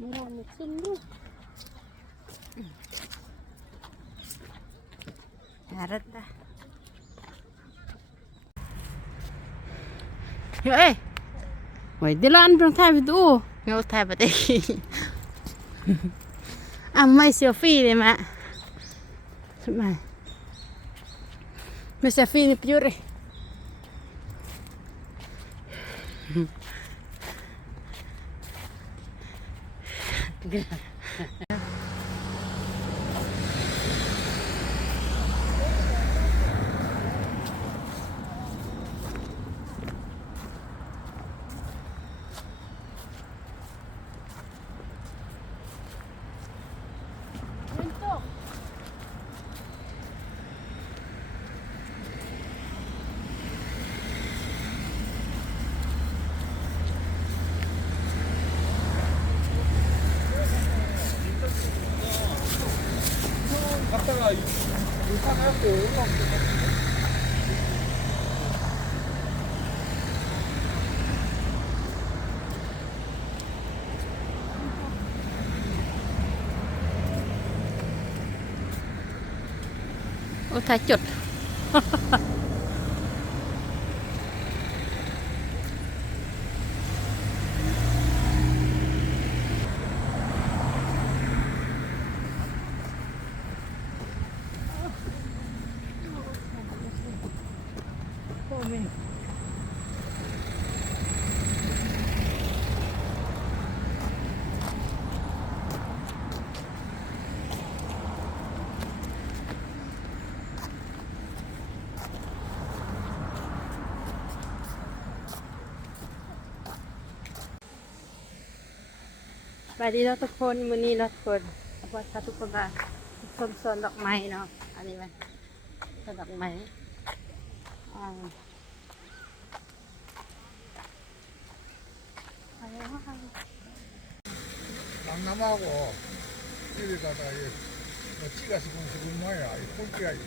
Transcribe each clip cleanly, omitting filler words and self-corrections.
Marami sundo. Harata. Yo Wait, dilaan berang tabi tu. Ngau tabi tadi. Mai selfie deh mak. Mai. Mai selfie ni pure. 갔다가 이상하고 올라오고. Thay chụt.ไปดีแล้วทุกคนมื้อนี้เราทุกคนว่าถ้าทุกคนว่าชมสวนดอกไม้เนาะอันนี้มันสวนดอกไม้강남하고 여기 가다가 찌가 시금시금 뭐야 이 꼴찌가 있어.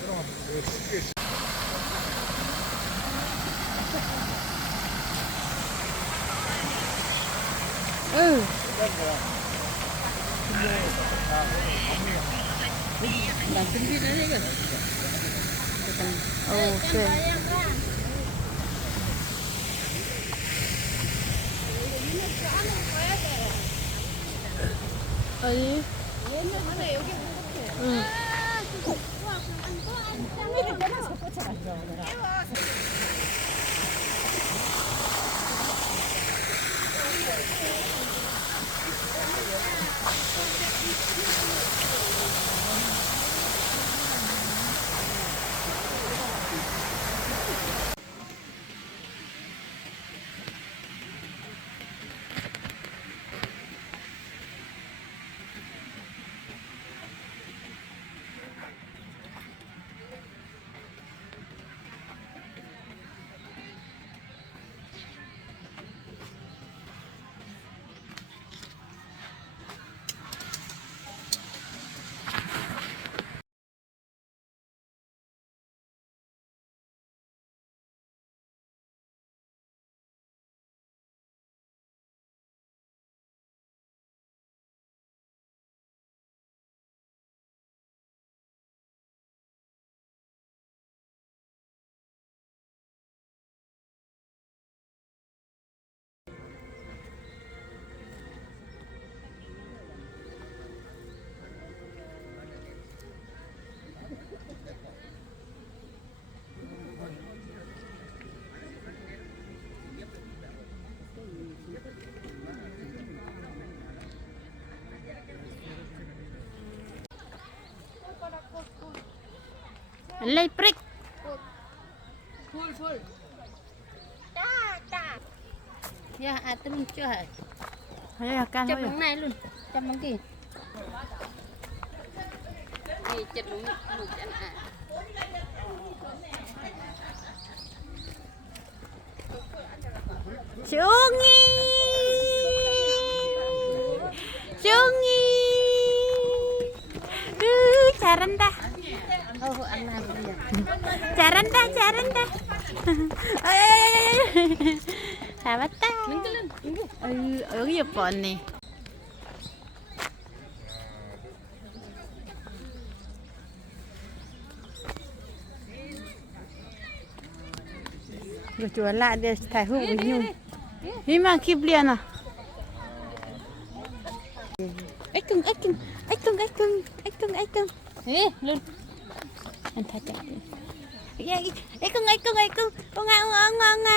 그러면 꼴찌가 난 준비를 해야겠어. 그래. 어디? 옛날에 여기 행복해. 응. Lấy brick. Full. Ta. Ya, itu lucu hai. Ayo kan. Chụp bằng này luôn. Chụp bằng kia. Đi chụp đúng đúng chân à. Jungi. Caranda. Caranda. 잡았다. 여기 예뻐 언니. Gue jual lah dia tahu bunyi. Ini mah kiblian ah. Ekung. Lun. Entah tak. Ya, ekung. Ongah.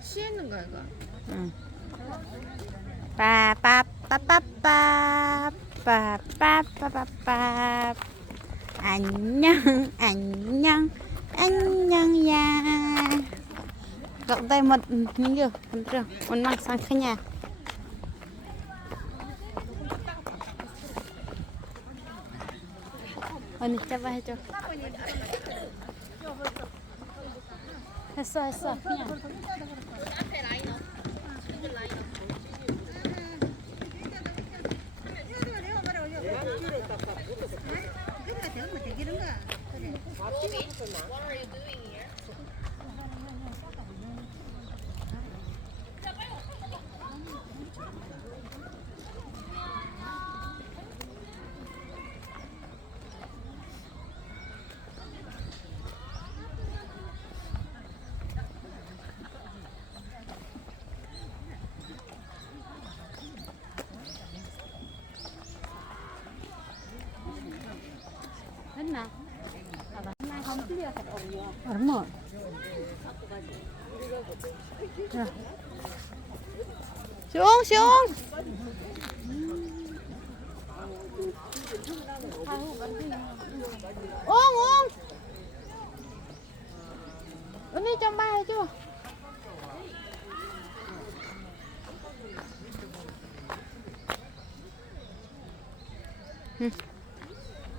쉬는 거야, 이거? 응. 빠빠빠빠빠빠빠빠빠빠. 안녕야. Gọc tay một những điều bình thường, một mang sang khách nhà. 언니 잡아 해줘. 했어 그냥. 앞에 라이너. 이거 라이너. What are you doing here? 됐나? 얼마? 자. 숑. 옹. 언니 좀 봐 해줘.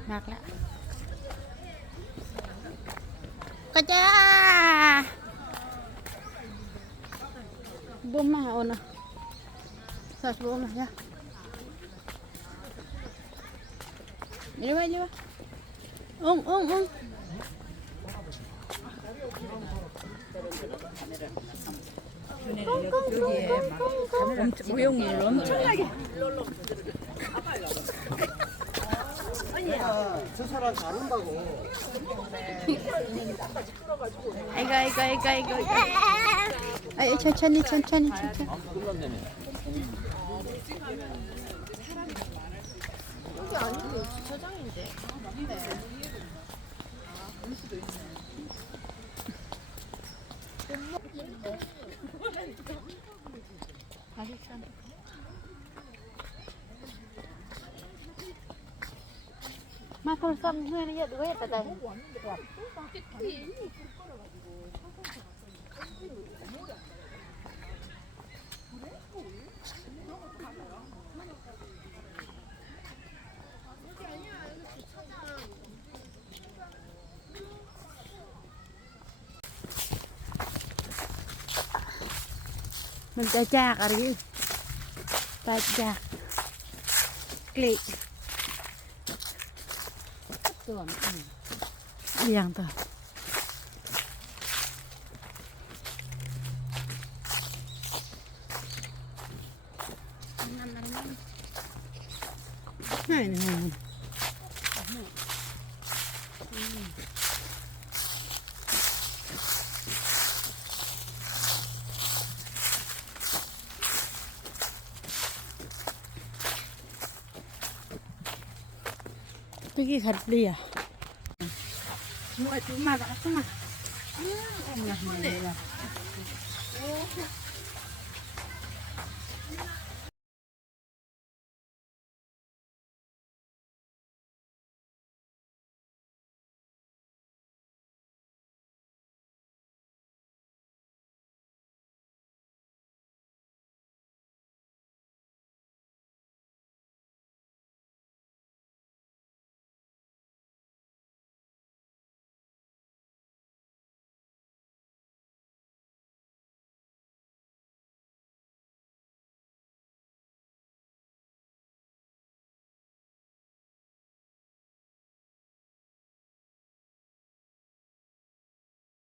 Mặc lại. Kaca. Bom mah ona. Sas bom mah ya. Ini aja. ong. 모형을 엄청나게. 저 사람 다른다고. 아이고. 아이 천천히. 여기 아니고 주차장인데. Mà thôi xong hơi nó được hết rồi. Mình chạc ở đây. Chạc. Klik. Yang tuh. Nah ini. Pergi kat dia. Cuma.